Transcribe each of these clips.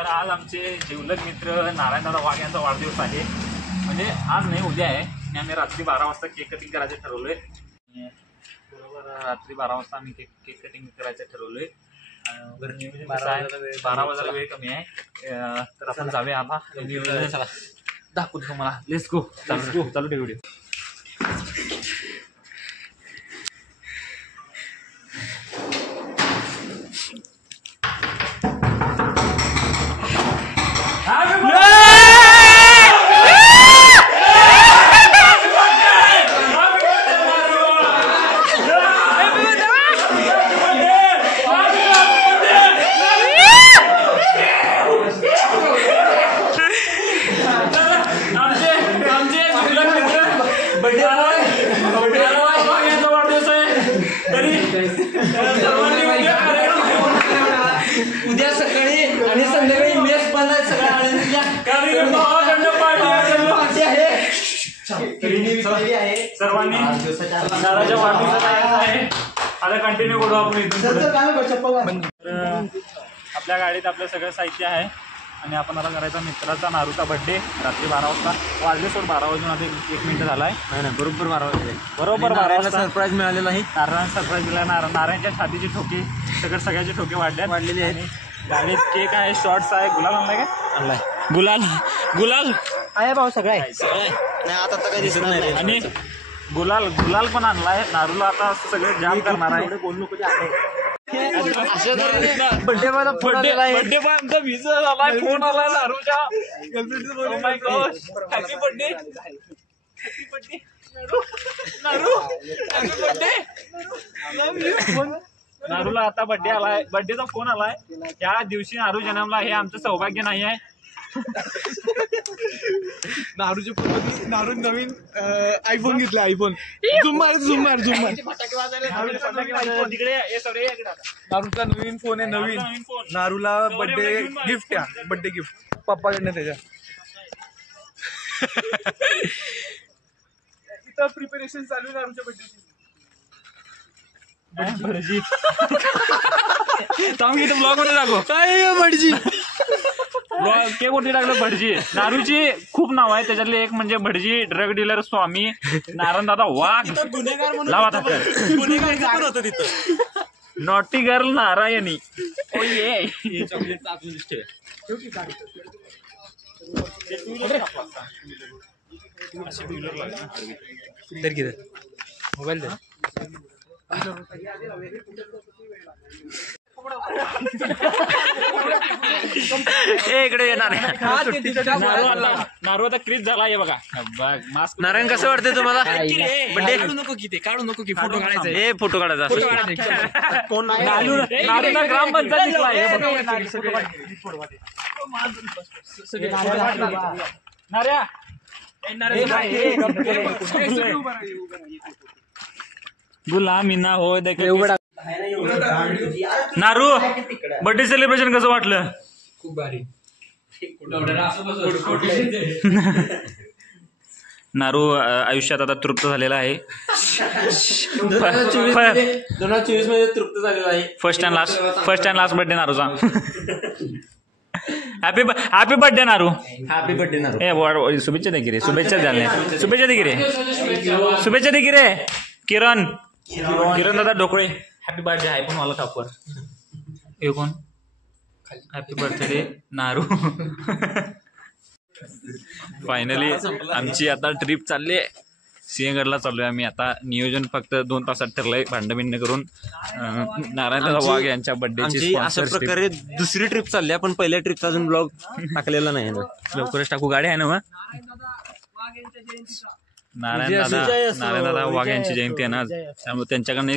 तर आज आमचे जिवलग मित्र नारायणदादा वाघ यांचा वाढदिवस आहे. म्हणजे आज नाही उद्या आहे. आणि आम्ही रात्री 12 वाजता केक कटिंग करायचं ठरवलोय. बरोबर रात्री 12 वाजता आम्ही केक कटिंग करायचं ठरवलोय. 12 वाजायला वेळ कमी आहे. तर आपण जाऊया आता दाखवतो तुम्हाला. Let's go. चालू ठेव व्हिडिओ. उद्या सकाळी आणि संध्याकाळी मेस बंद आहे. सगळ्या सर्वांनी नाराच्या वाढदिवसाचा आहे. आता कंटिन्यू करू आपण इथून. आपल्या गाडीत आपलं सगळं साहित्य आहे आणि आपण आता करायचा मित्राचा नारूचा बर्थडे रात्री 12 वाजता. वाजले सोड 12 वाजून आता 1 मिनिट झालाय. नाही बरोबर 12 वाजले. बरोबर 12 वाजता सरप्राईज मिळालेला आहे. नारायण सरप्राईज दिला. नारायणच्या छातीचे ठोके सगळ्याचे ठोके वाढलेले आहेत. गाडीत केक आहे, शॉर्ट्स आहे. गुलाल आणलाय का? आणलाय गुलाल आहे भाऊ. सगळं आहे. नाही आता तर काही दिसत नाही. आणि गुलाल पण आणलाय. नारूला आता सगळं जाम करणार आहे. बर्थडे मला बर्थडे पण आमचा विजय झालाय. फोन आलाय नारूच्या. Happy birthday Naru. Happy birthday. नारूला आता बर्थडे आलाय. बर्थडेचा फोन आलाय. त्या दिवशी नारू जन्मला हे आमचं सौभाग्य नाही आहे. नारूच्या पूर्वी नारू नवीन आयफोन घेतला. आयफोन झुम मार नारूचा नवीन फोन आहे. नवीन नारूला बर्थडे गिफ्ट आहे. बर्थडे गिफ्ट पप्पाकडनं त्याच्या. इथं प्रिपरेशन चालू आहे नारूच्या बर्थडेची. भटजी ब्लॉग मध्ये दाखव काय भटजी के कोणती टाकलं. भटजी. नारूची खूप नाव आहे. त्याच्यातले एक म्हणजे भटजी, ड्रग डीलर स्वामी, नारायणदादा वाघ. लावा होतं तिथं. Naughty girl Narayani. ओ ये मोबाईल इकडे येणार. नारू आता क्रिस झाला आहे बघा. मास्क. नारायण कसं वाटतंय तुम्हाला? बर्थडे काढू नको की फोटो काढायचा. हे फोटो काढायचा. नारूला ग्रामपंचायत नार्या गुलामी ना हो. नारू बर्थडे सेलिब्रेशन कसं वाटलं? खूप भारी. नारू आयुष्यात आता तृप्त झालेला आहे. 2024 मध्ये तृप्त झालेला आहे. फर्स्ट अँड लास्ट बर्थडे नारूचा. Happy birthday Naru. Happy birthday Naru. शुभेच्छा दे की रे. शुभेच्छा दे की रे. किरण दादा ढोकळे. हॅपी बर्थडे आहे पण मला टॉपर. हे कोण? हॅपी बर्थडे नारू. फायनली आमची आता ट्रिप चालली आहे. सिंहगडला चाललोय आम्ही आता. नियोजन फक्त 2 तासात ठरलंय. भांडबिंड करून नारायणदादा वाघ यांच्या बर्थडेची अशा प्रकारे दुसरी ट्रिप चालली. पण पहिल्या ट्रिपचा अजून ब्लॉग टाकलेला नाही. लवकरच टाकू. गाडी आहे ना मग. नारायणदादा वाघ यांची जयंती आहे ना, त्यामुळे त्यांच्याकडनं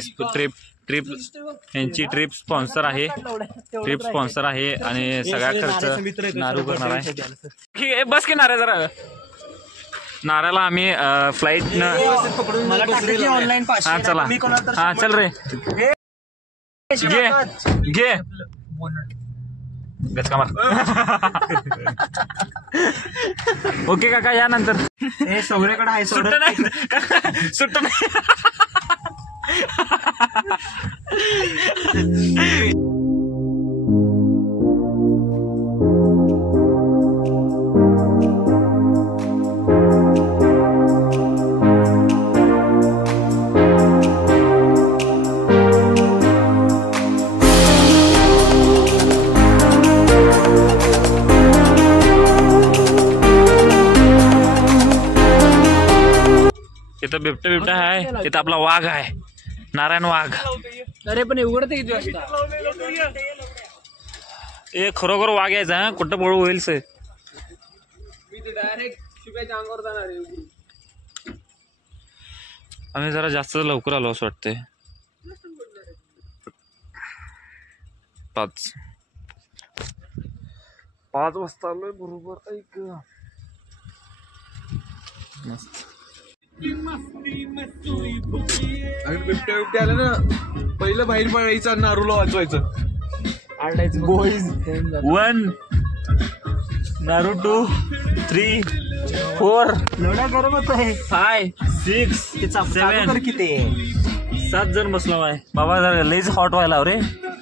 यांची ट्रिप स्पॉन्सर आहे. आणि सगळा खर्च नारू करणार आहे. बस की नाऱ्या जरा. नाऱ्याला आम्ही फ्लाईटनं. हा चला. हा चल रे. घे गचका मार. ओके काका या नंतर. हे सगळ्याकडे आहे. सुट्ट नाही. बिबट्या आहे. इथं आपला वाघ आहे, नारायण वाघ. अरे पण एवढं ते किती वाजता? ए खरोखर वाघ यायचा हा, कुठं पळू होईल सर. मी ते डायरेक्ट शिव्याच्या अंगावर जाणार आहे. आम्ही जरा जास्त लवकर आलो असं वाटतंय. 5 वाजता आलोय बरोबर. ऐक मस्त. आणि बिबट्या आलं ना, पहिलं बाहेर पडायचं, नारूला वाचवायचं. बॉईज 1 नारुतो 3 4 5 6 7 किती 7 जण बसलो आहे बाबा. जरा लईच हॉट व्हायला रे.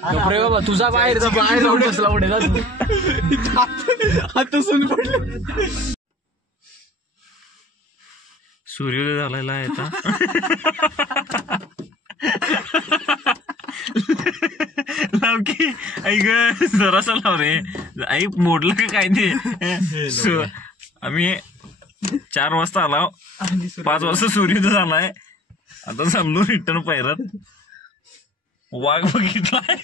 अरे बाबा तुझा बाहेर जाऊन बसला पुढे जा तू. आता सून पडलं. सूर्योदय झालेला आहे आता. लाव की ऐक जरासा लाव रे. आई मोडलं का काय ते. आम्ही 4 वाजता आला, 5 वाजता सूर्योदय झालाय. आता चाललो रिटर्न पैरात. वाघ बघितलाय.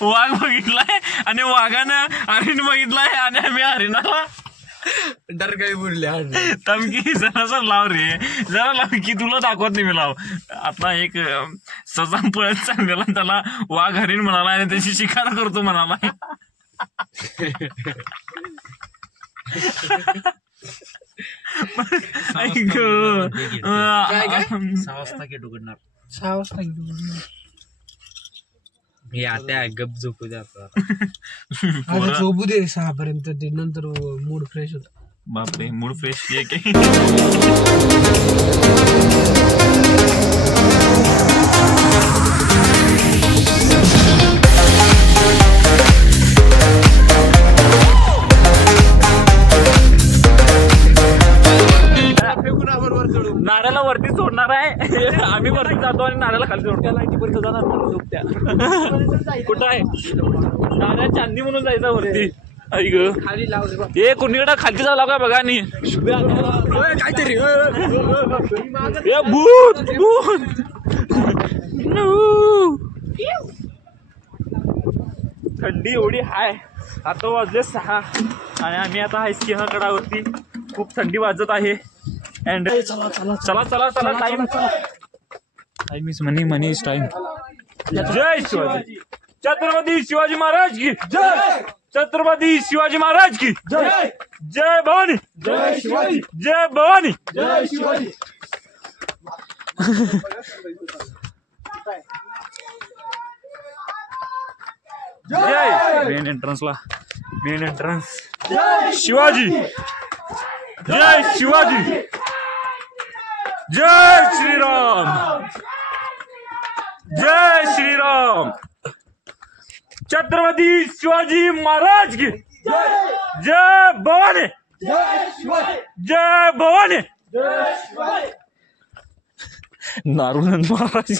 वाघ बघितलाय आणि वाघानं हरिण बघितलाय आणि आम्ही हरिणाला डर काही बोलले. तमकी जरा लाव रे, जरा लाव की तुला दाखवत नाही मी. लाव आता एक ससा पळत चाललेला, त्याला वाघ हरिण म्हणाला आणि त्याची शिकार करतो म्हणाला. ऐक 6 वाजता गेट उघडणार. 6 वाजता हे आता गप झोपू द्या. झोपू दे 6 पर्यंत, ते नंतर मूड फ्रेश होत. बापरे मूड फ्रेश. नाऱ्याला वरती सोडणार आहे. आम्ही वरती जातो आणि नाऱ्याला खाली सोडतो. लाईटीपर्यंत जाणार कुठं आहे नाऱ्या चांदी म्हणून जायचा वरती. ऐक खाली लाव रे. हे कुणीकडे खालती झाला का बघा. आणि काहीतरी भूत भूत. थंडी एवढी हाय. आता वाजले 6 आणि आम्ही आता आहे सिंहगडावरती. खूप थंडी वाजत आहे. अँड चला time is money is time. जय शिवाजी. छत्रपती शिवाजी महाराज की जय. छत्रपती शिवाजी महाराज की जय. जय भवानी. जय शिवाजी. जय भवानी. जय शिवाजी. जय. Main entrance Shivaji. जय शिवाजी. जय श्रीराम. जय श्रीराम. छत्रपती शिवाजी महाराज की जय भवानी. जय भवानी. Narunand Maharaj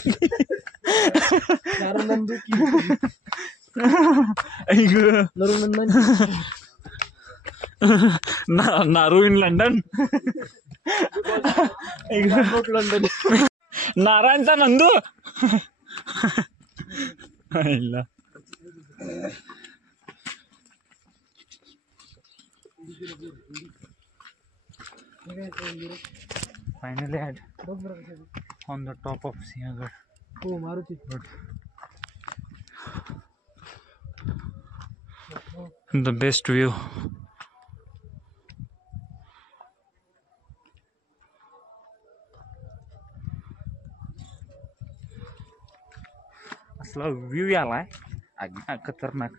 Naru in London. नारायणचा Nandu. Finally at on the top of Sinhagad. हो मारुती. The best view. असला व्ह्यू यालाय खतरनाक.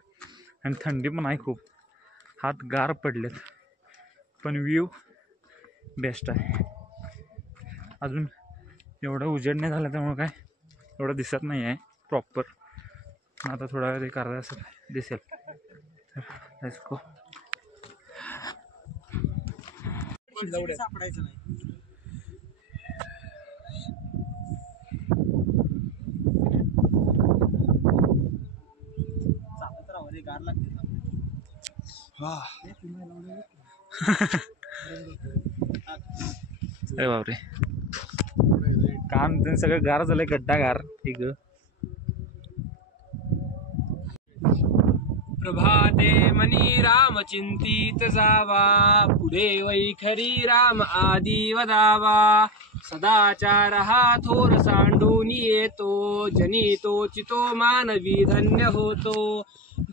आणि थंडी पण आहे खूप. हात गार पडलेत पण व्ह्यू बेस्ट आहे. अजून एवढं उजेड नाही झालं त्यामुळे काय एवढं दिसत नाही आहे प्रॉपर. आता थोडा वेळ एक अर्धा तास दिसेल. Let's go. सापडायचं नाही. चालत राहू रे, गार लागते. अरे बापरे, काम ते सगळं गार झालंय, गड्डा गार. ठीक. प्रभाते मनी राम चिंतित जावा, पुढे वैखरी राम आदी वदावा. सदाचार हा थोर सांडून येतो, जनितो चितो मानवी धन्य होतो.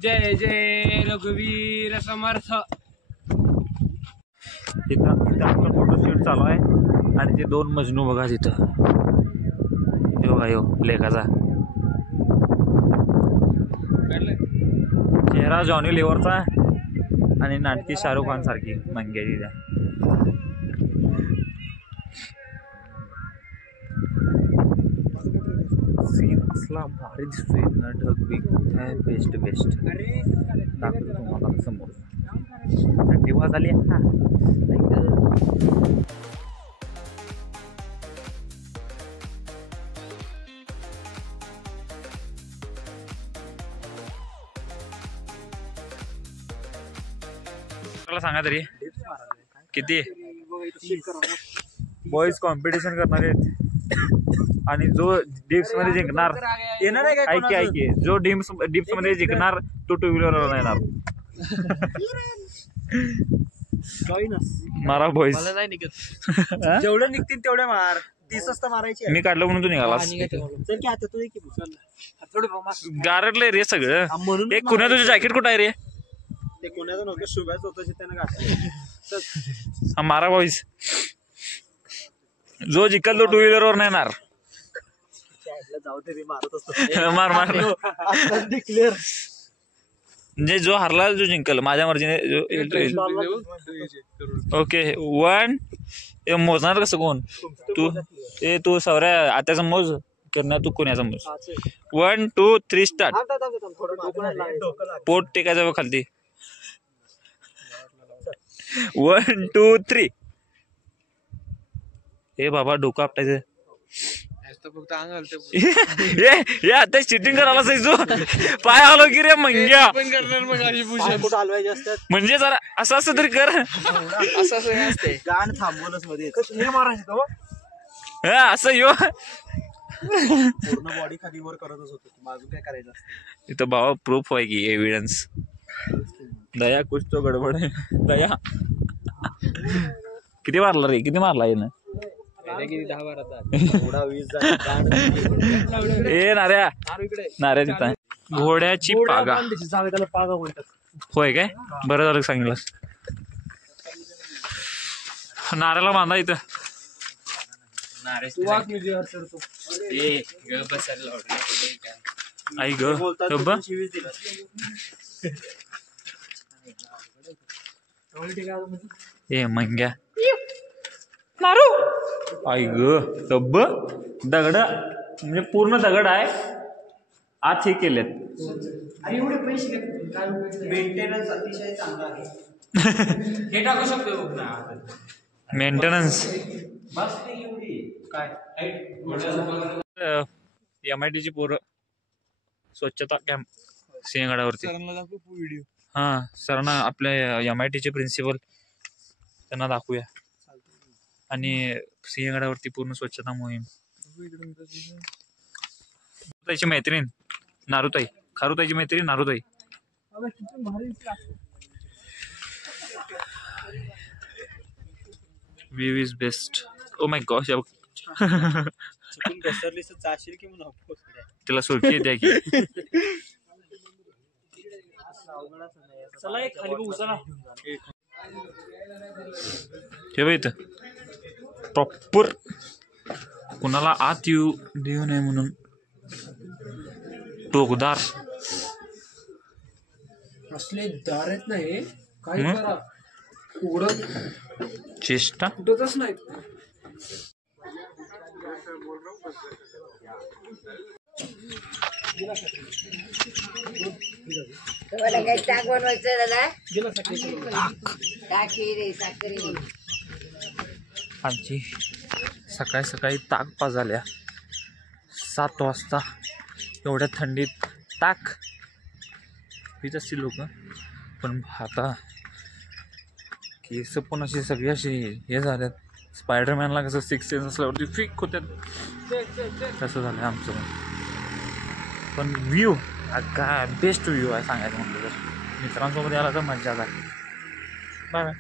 जय जय रघुवीर समर्थ. तिथं आपलं फोटोशूट चालू आहे आणि ते 2 मजनू बघा तिथं. हे बघा यो लेखाचा चेहरा जॉनी लिव्हरचा आणि नाटकी शाहरुख खान सारखी मंग्याची त्या. सीन असला भारी दिसतोय ना, ढगबीग बेस्ट दाखवतो तुम्हाला समोर. थंडी वाज आली. सांगा तरी किती बॉईज कॉम्पिटिशन करणार आहेत आणि जो डिप्स मध्ये जिंकणार येणार आहे. ऐकी जो डिप्स मध्ये जिंकणार तो 2 व्हीलर येणार. मारा बॉईज. जेवढं निघतील तेवढे मार. 30 वाजता मारायची. मी काढलं म्हणून तू निघालास. गारटलंय रे सगळं. एक कुणा तुझं जॅकेट कुठं आहे रे? ते कोणाचं नव्हतं, शुभ्याचं होतं, त्यानं घातलं. मारा बॉईज. जो जिंकल तो 2 व्हीलर नाही येणार. जाऊ दे, मारत असतो. मार डिक्लेअर. म्हणजे जो हरला जो जिंकल माझ्या मर्जीने. ओके 1 मोजणार कसं कोण? तू सौऱ्या आत्याचा मोज करणार, तू कोणाचा मोज. 1 2 3 स्टार्ट. पोट टेकायचं खालती. 1 2 3. हे बाबा डोकं आपटायचं. फक्त अंगाल हे आता चिटिंग करायला तू पाय आलो की रे मंग्या. म्हणजे जरा असं असं तरी कर. असं गाण थांबवलंच मध्ये असं यो पूर्ण बॉडी खाली वर करतच होतो. मागून काय करायचं असतं इथं बाबा प्रूफ आहे की एव्हिडन्स. दया कुछ तो गडबड आहे. दया किती मारला रे? किती मारला येणं? 10-12 ए नाऱ्या तिथं घोड्याची पागा. त्याला पागा बोलतात. होय काय? बरं झालं सांगितलं. नाऱ्याला बांधा इथं. आई ग ए मंग्या नारू. आई ग तब्ब दगड म्हणजे पूर्ण दगड आहे. आत हे केलेत. एवढे पैसे मेंटेनन्स अतिशय चांगला आहे. हे टाकू शकतो मेंटेनन्स. काय MIT ची पोरं स्वच्छता कॅम्प सिंहगडावरती. व्हिडिओ. हा सरांना आपल्या MIT चे प्रिन्सिपल त्यांना दाखवूया. आणि सिंहगडावरती पूर्ण स्वच्छता मोहीम. ताईची मैत्रीण नारुताई, खारुताईची मैत्रीण Narutai. View is best. Oh my gosh. तिला सुरकी द्या की. हे बघ इथं प्रॉपर कुणाला आत देऊ नये म्हणून टोकदार असले दार आहेत नाही. काय करा उडत चेष्टा उडतच नाही. ताक बनवायचं दादा. टाकी रे साखरी. आमची सकाळी सकाळी ताक पाजाल्या 7 वाजता. एवढ्या थंडीत ताक पीत असतील लोक. पण आता केस पण अशी सगळी अशी हे झाल्यात स्पायडरमॅनला कसं 6 सेन्स असल्यावरती फिक होत्यात तसं झालं आमचं पण व्ह्यू काय बेस्ट व्ह्यू आहे सांगायचं म्हटलं तर मित्रांसोबत यायला तर मज्जाच आहे बाय बाय